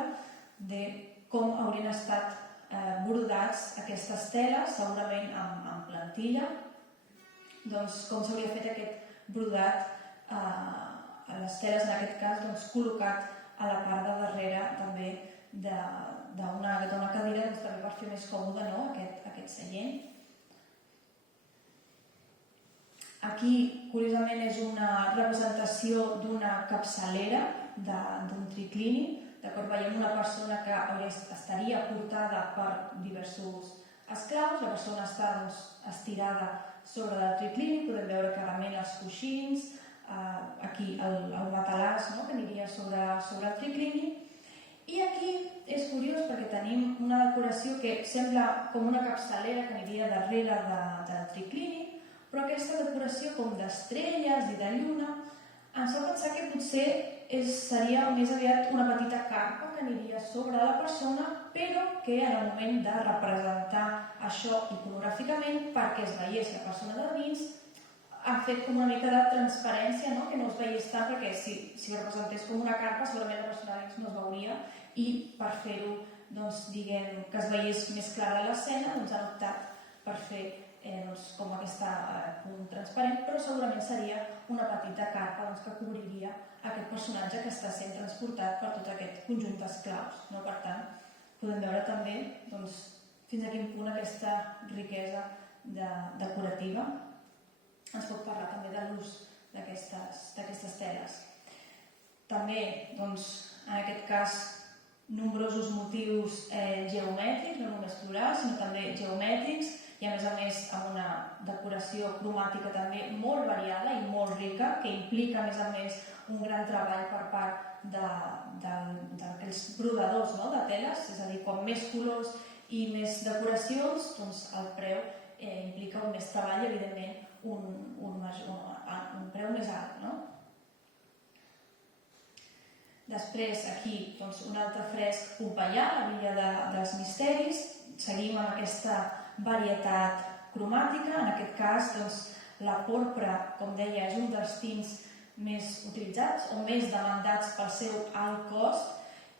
de com haurien estat brodats aquestes teles, segurament amb plantilla, com s'hauria fet aquest brodat a les teles, en aquest cas col·locat a la part de darrere també d'una cadira, també per fer més còmode aquest seient. Aquí, curiosament, és una representació d'una capçalera d'un triclini. Veiem una persona que estaria portada per diversos esclaus. La persona està estirada sobre el triclini. Podem veure clarament els coixins, aquí el matalàs que aniria sobre el triclini. I aquí és curiós perquè tenim una decoració que sembla com una capçalera que aniria darrere del triclini, però aquesta decoració com d'estrelles i de lluna ens fa pensar que potser seria més aviat una petita carpa que aniria sobre la persona, però que en el moment de representar això iconogràficament, perquè es veiés la persona de dins, han fet com una mica de transparència, que no es veiés tant, perquè si representés com una carpa segurament la persona de dins no es veuria, i per fer-ho, diguem, que es veiés més clara l'escena, han optat per fer com aquest punt transparent, però segurament seria una petita carpa que cobriria aquest personatge que està sent transportat per tot aquest conjunt d'esclaus. Per tant, podem veure també fins a quin punt aquesta riquesa decorativa ens pot parlar també de l'ús d'aquestes teles. També, en aquest cas, nombrosos motius geomètrics, no només florals, sinó també geomètrics, i a més amb una decoració cromàtica també molt variada i molt rica, que implica a més un gran treball per part d'aquells brodadors de teles, és a dir, com més colors i més decoracions, el preu implica un més treball i evidentment un preu més alt. Després aquí un altre fresc pompeià, la Villa dels Misteris. Seguim amb aquesta varietat cromàtica. En aquest cas, la porpra, com deia, és un dels tints més utilitzats o més demandats pel seu alt cost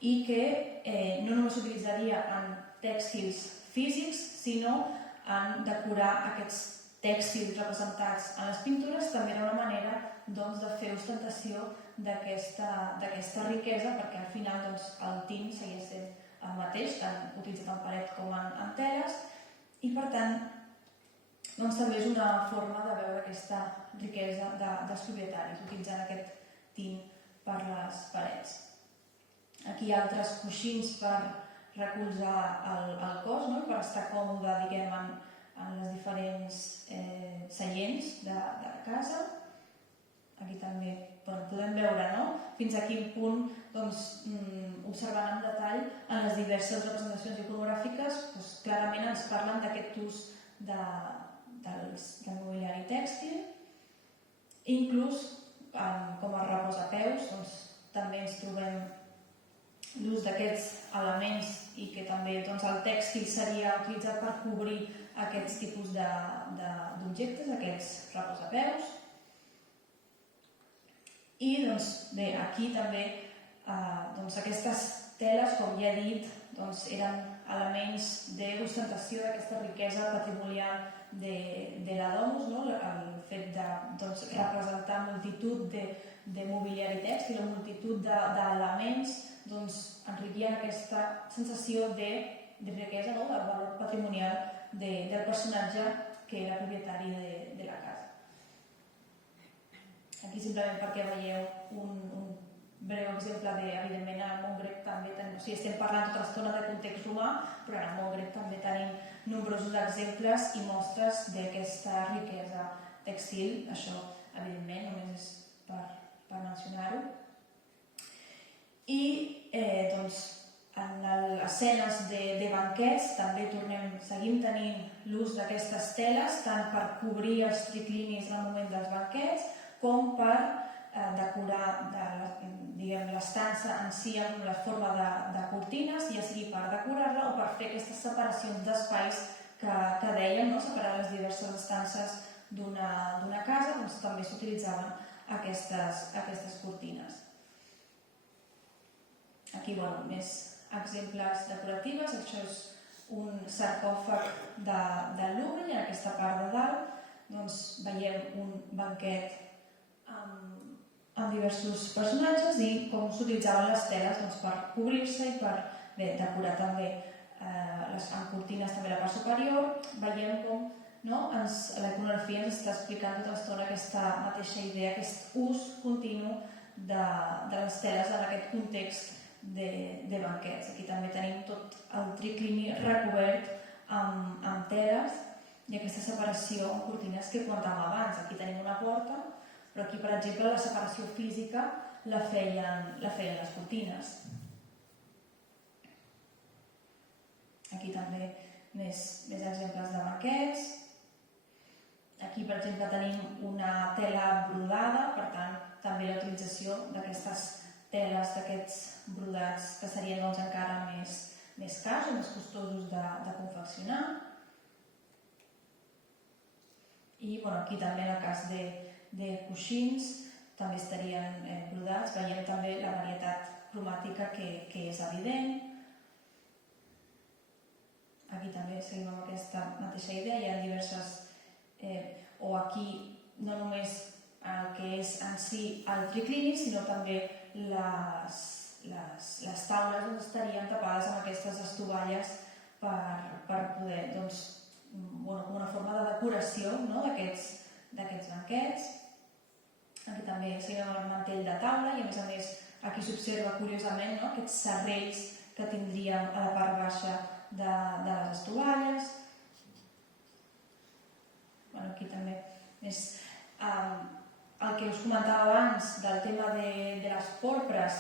i que no només s'utilitzaria en tèxtils físics, sinó en decorar aquests tèxtils representats en les pintures. També era una manera de fer ostentació d'aquesta riquesa, perquè al final el tint seguia sent el mateix, tant utilitzat en paret com en teles, i per tant també és una forma de veure aquesta riquesa dels propietaris, utilitzant aquest tint per les parets. Aquí hi ha altres coixins per recolzar el cos, per estar còmode, diguem, en les diferents seients de la casa. Aquí també podem veure fins a quin punt, observant en detall en les diverses representacions iconogràfiques, clarament ens parlen d'aquest ús del mobiliari tèxtil. Inclús, com a reposapeus, també ens trobem l'ús d'aquests elements i que també el tèxtil seria utilitzat per cobrir aquests tipus d'objectes, aquests reposapeus. I bé, aquí també aquestes teles, com ja he dit, eren elements d'ostentació d'aquesta riquesa patrimonial de la Domus, no? El fet de representar multitud de mobiliari tèxtil o multitud d'elements enriquien aquesta sensació de riquesa, no? Del valor patrimonial del personatge que era propietari de la casa. Aquí simplement perquè veieu un breu exemple de, evidentment, al món grec també tenim, o sigui, estem parlant tota l'estona de context romà, però en el món grec també tenim nombrosos exemples i mostres d'aquesta riquesa tèxtil. Això, evidentment, només és per mencionar-ho. I, en les escenes de banquets també seguim tenint l'ús d'aquestes teles, tant per cobrir els triclinis en el moment dels banquets, com per decorar l'estança en si amb la forma de cortines, ja sigui per decorar-la o per fer aquestes separacions d'espais que dèiem, separar les diverses estances d'una casa, també s'utilitzaven aquestes cortines. Aquí, més exemples decoratives. Això és un sarcòfag del Louvre i en aquesta part de dalt veiem un banquet amb diversos personatges i com s'utilitzaven les teles per cobrir-se i per decorar també amb cortines també la part superior. Veiem com la iconografia ens està explicant tota l'estona aquesta mateixa idea, aquest ús continu de les teles en aquest context de banquets. Aquí també tenim tot el triclini recobert amb teles i aquesta separació amb cortines que comentàvem abans. Aquí tenim una porta, però aquí, per exemple, la separació física la feien les cortines. Aquí també més exemples de banquets. Aquí, per exemple, tenim una tela brodada, per tant, també la utilització d'aquestes teles, d'aquests brodats que serien encara més cars o més costosos de confeccionar. I aquí també en el cas de coixins també estarien brodats. Veiem també la varietat cromàtica que és evident. Aquí també seguim amb aquesta mateixa idea. Hi ha diverses, o aquí no només el que és en si el triclini, sinó també les taules estarien tapades amb aquestes estovalles per poder, com una forma de decoració d'aquests banquets. Aquí també seguim amb el mantell de taula i, a més, aquí s'observa curiosament aquests serrells que tindríem a la part baixa de les estovalles. Aquí també el que us comentava abans del tema de les porpres,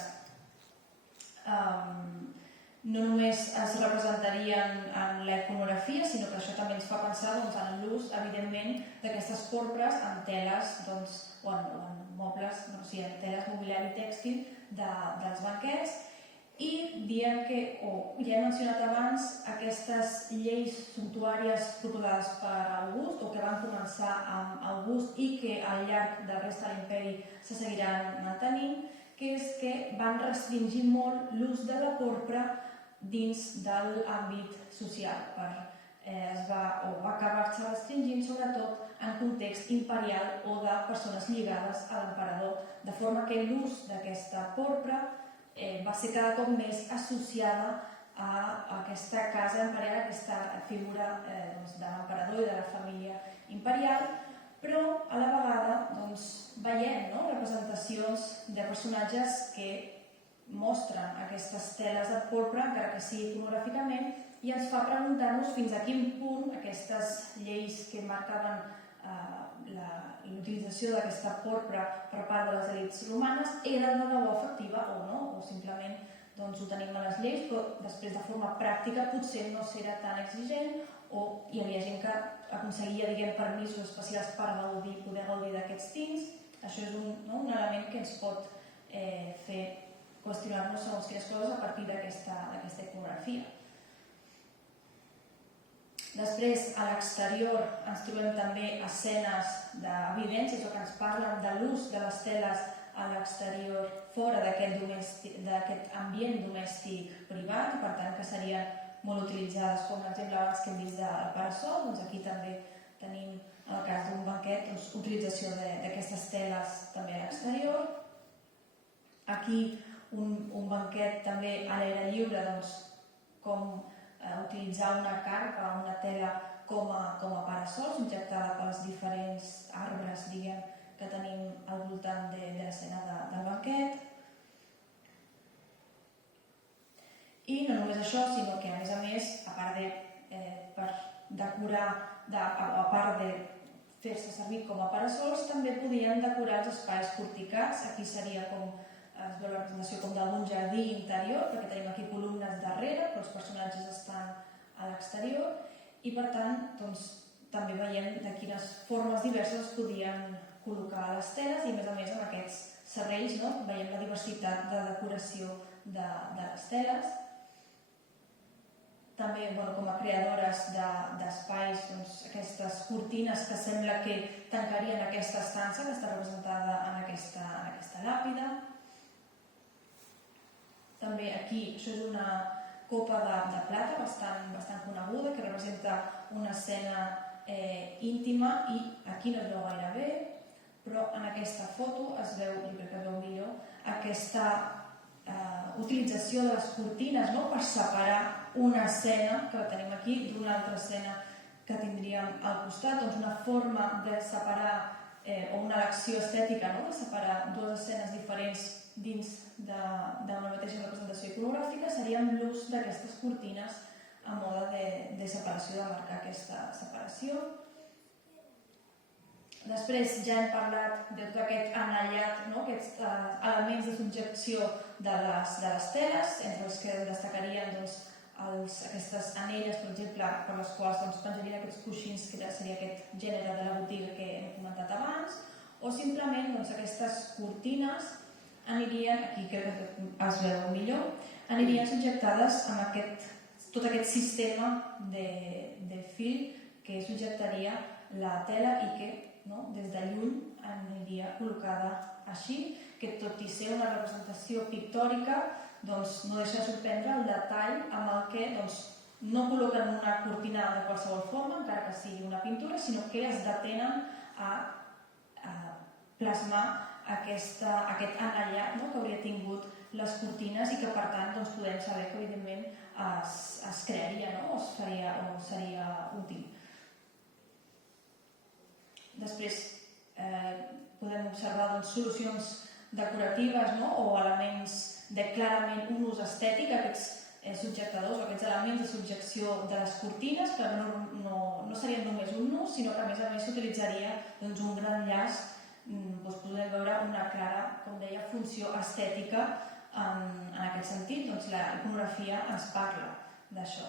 no només es representarien en la iconografia, sinó que això també ens fa pensar en l'ús, evidentment, d'aquestes porpres en teles o en mobles, en teles mobiliari tèxtil dels banquets. I diem que, ja he mencionat abans, aquestes lleis sumptuàries proposades per August, o que van començar amb August i que al llarg del resta de l'imperi se seguiran mantenint, que és que van restringir molt l'ús de la porpra dins de l'àmbit social. Va acabar-se restringint sobretot en context imperial o de persones lligades a l'emperador, de forma que l'ús d'aquesta porpra va ser cada cop més associada a aquesta casa imperial, a aquesta figura de l'emperador i de la família imperial, però a la vegada veiem representacions de personatges que mostren aquestes teles de porpra, encara que sigui iconogràficament, i ens fa preguntar-nos fins a quin punt aquestes lleis que marcaven l'utilització d'aquesta porpra per part de les elits romanes era de debò efectiva o no, o simplement ho tenim a les lleis, però després de forma pràctica potser no era tan exigent o hi havia gent que aconseguia permisos especials per poder gaudir d'aquests tints. Això és un element que ens pot fer qüestionar-nos segons quines coses a partir d'aquesta iconografia. Després, a l'exterior, ens trobem també escenes d'evidències o que ens parlen de l'ús de les teles a l'exterior, fora d'aquest ambient domèstic privat, i per tant que serien molt utilitzades, com l'exemple abans que hem vist del parasol. Aquí també tenim, en el cas d'un banquet, doncs, utilització d'aquestes teles també a l'exterior. Aquí un banquet també a l'aire lliure, doncs, com utilitzar una carpa, una tela com a parasol, subjectada pels diferents arbres, diguem, que tenim al voltant de l'escena del banquet. I no només això, sinó que a més, a part de per decorar, a part de fer-se servir com a parasols, també podien decorar els espais porticats. Aquí seria com es veu la representació com d'algun jardí interior, perquè tenim aquí columnes darrere, però els personatges estan a l'exterior, i per tant doncs, també veiem de quines formes diverses es podien col·locar a les teles, i a més amb aquests serrells, no? Veiem la diversitat de decoració de les teles. També com a creadores d'espais, doncs, aquestes cortines que sembla que tancarien aquesta estança que està representada en aquesta làpida. També aquí, això és una copa de plata bastant coneguda que representa una escena íntima, i aquí no es veu gaire bé, però en aquesta foto es veu, jo crec que es veu millor, aquesta utilització de les cortines, no? Per separar una escena que tenim aquí d'una altra escena que tindríem al costat, doncs una forma de separar o una elecció estètica, no? De separar dues escenes diferents dins d'una mateixa representació iconogràfica seria l'ús d'aquestes cortines a mode de separació, de marcar aquesta separació. Després ja hem parlat de tot aquest anellat, no? Aquests elements de subjecció de les teles, entre els que destacarien doncs, aquestes anelles, per exemple, per les quals doncs, penjarien aquests coixins, que seria aquest gènere de la botiga que hem comentat abans, o simplement doncs, aquestes cortines anirien, aquí crec que es veu millor, anirien subjectades amb tot aquest sistema de fil que subjectaria la tela i que des de lluny aniria col·locada així, que tot i ser una representació pictòrica doncs no deixa de sorprendre el detall amb el que no col·loquen una cortina de qualsevol forma, encara que sigui una pintura, sinó que es detenen a plasmar aquest anellat que hauria tingut les cortines, i que per tant podem saber que evidentment es crearia o seria útil. Després podem observar solucions decoratives o elements de clarament un ús estètic, aquests subjectadors o aquests elements de subjecció de les cortines, que no serien només un ús, sinó que a més s'utilitzaria un gran llaç. Podem veure una clara, com deia, funció estètica en aquest sentit. La iconografia ens parla d'això.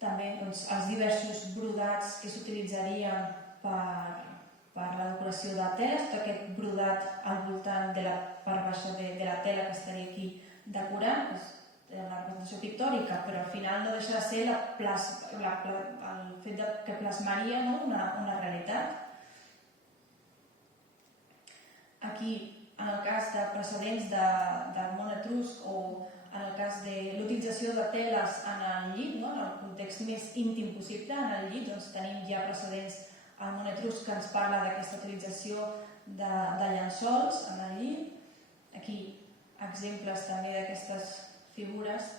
També els diversos brodats que s'utilitzarien per la decoració de teles, tot aquest brodat al voltant de la part baixa de la tela que estaria aquí decorant, una representació pictòrica, però al final no deixa de ser el fet que plasmaria una realitat. Aquí, en el cas de precedents del món etrusc o en el cas de l'utilització de teles en el llit, en el context més íntim possible, en el llit tenim ja precedents al món etrusc que ens parla d'aquesta utilització de llençols en el llit. Aquí exemples també d'aquestes figures.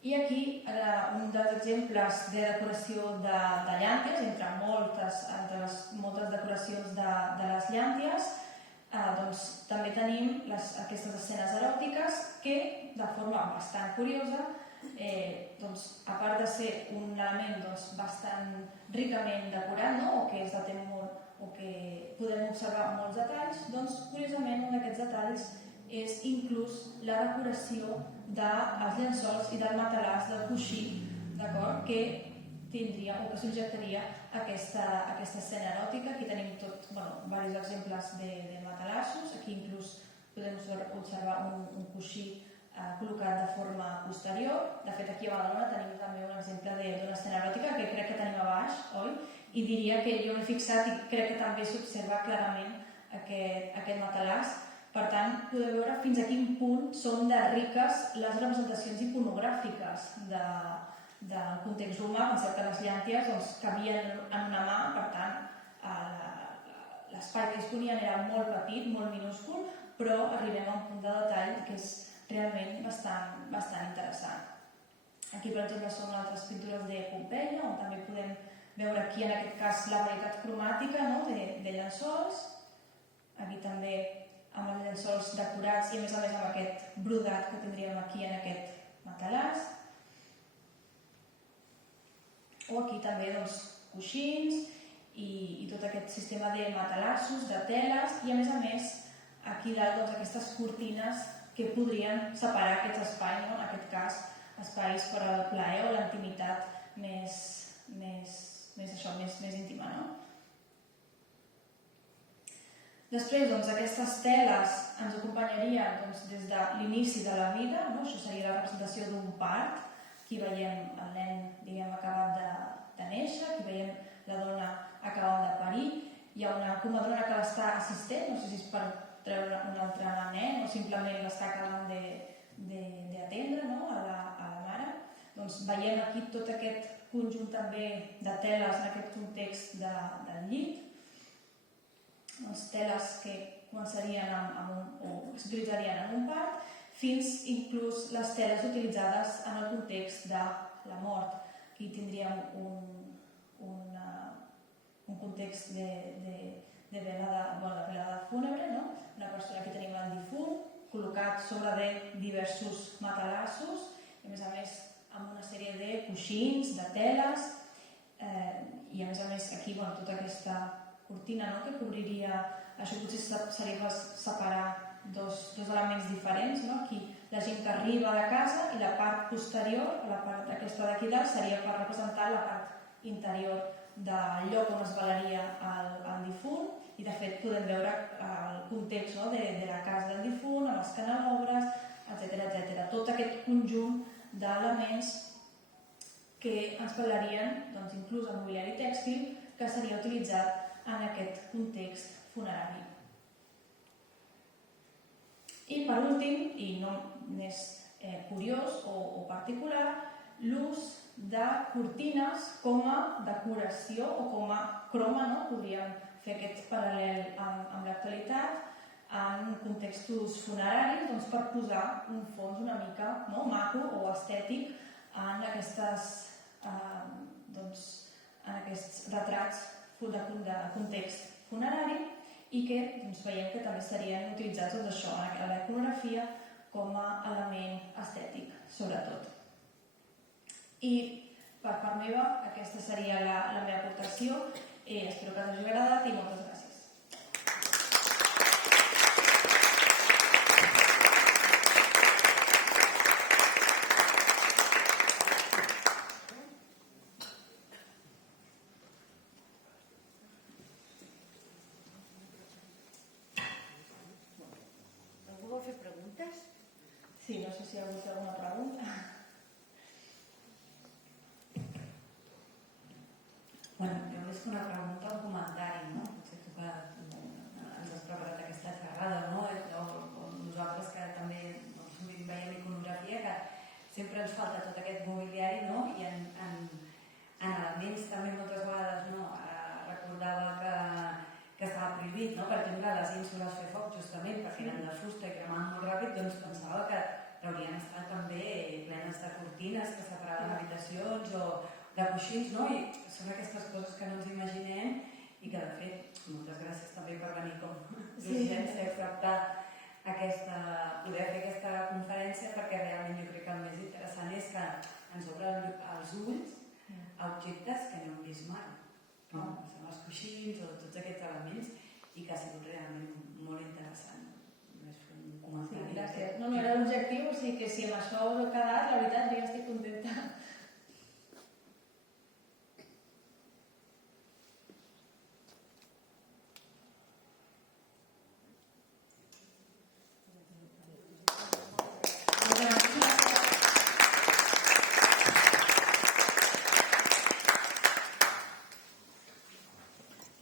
I aquí un dels exemples de decoració de llànties, entre les moltes decoracions de les llànties, també tenim aquestes escenes eròtiques que, de forma bastant curiosa, a part de ser un element bastant ricament decorat, o que es detén molt, o que podem observar molts detalls, curiosament un d'aquests detalls és inclús la decoració dels llençols i del matalàs del coixí, que tindria o que subjectaria aquesta escena eròtica. Aquí tenim diversos exemples de matalassos. Aquí inclús podem observar un coixí col·locat de forma posterior. De fet, aquí a Badalona tenim també un exemple d'una escena eròtica que crec que tenim a baix, oi? I diria que jo m'he fixat i crec que també s'observa clarament aquest matalàs. Per tant, podeu veure fins a quin punt són de riques les representacions iconogràfiques del context romà. Penseu que les llànties cabien en una mà, per tant, l'espai que disponien era molt petit, molt minúscul, però arribem a un punt de detall que és realment bastant interessant. Aquí, per exemple, són altres pintures de Pompeia, on també podem veure aquí, en aquest cas, la varietat cromàtica de llençols. Aquí també amb els llençols decorats i, a més, amb aquest brodat que tindríem aquí en aquest matalàs. O aquí també coixins i tot aquest sistema de matalassos, de teles i, a més, aquí dalt aquestes cortines que podrien separar aquests espais, en aquest cas, espais per al plaer o l'intimitat més íntima. Després, aquestes teles ens acompanyarien des de l'inici de la vida, això seria la representació d'un part. Aquí veiem el nen acabat de néixer, aquí veiem la dona acabant de parir, hi ha una comadrona que l'està assistent, no sé si és per treure un altre nen o simplement l'està acabant d'atendre a la mare. Veiem aquí tot aquest conjunt també de teles en aquest context del llit, teles que començarien o s'utilitzarien en un part, fins inclús les teles utilitzades en el context de la mort. Aquí tindríem un context de velada fúnebre, una persona que tenim el difunt, col·locat sobre de diversos matalassos, i a més amb una sèrie de coixins, de teles, i a més aquí tota aquesta cortina que cobriria, això potser seria per separar dos elements diferents, aquí la gent que arriba de casa i la part posterior, la part aquesta d'aquí dalt, seria per representar la part interior del lloc on es velaria el difunt, i de fet podem veure el context de la casa del difunt, amb els canelobres, etc. Tot aquest conjunt d'elements que ens parlarien inclús en mobiliari tèxtil que seria utilitzat en aquest context funerari. I per últim, i no més curiós o particular, l'ús de cortines com a decoració o com a croma, podríem fer aquest paral·lel amb l'actualitat, en contextos funeraris per posar un fons una mica maco o estètic en aquests retrats de context funerari i que veiem que també serien utilitzats a la iconografia com a element estètic, sobretot. I per part meva, aquesta seria la meva aportació. Espero que us hagi agradat i moltes gràcies. Algú vol fer preguntes? Sí, no sé si hi ha hagut alguna pregunta. Bueno, jo més que una pregunta, un comentari, no? Potser tu que ens has preparat aquesta xerrada, no? O nosaltres que també sovint veiem iconografia, que sempre ens falta tot aquest mobiliari, no? I en elements també moltes vegades, no? Recordava que estava prohibit, no? Per exemple, les ínsules fer foc, justament, perquè eren de fusta i cremaven molt ràpid, doncs pensava que haurien estat també plenes de cortines que separaven habitacions o de coixins, no? I són aquestes coses que no ens imaginem i que, de fet, moltes gràcies també per venir com d'urgència a acceptar poder fer aquesta conferència, perquè realment jo crec que el més interessant és que ens obre els ulls a objectes que no hem vist mai, no? Són els coixins o tots aquests elements i que ha sigut realment molt interessant. Només fer un comentari. Sí, gràcies. No era l'objectiu, o sigui que si amb això us heu quedat, la veritat, jo estic contenta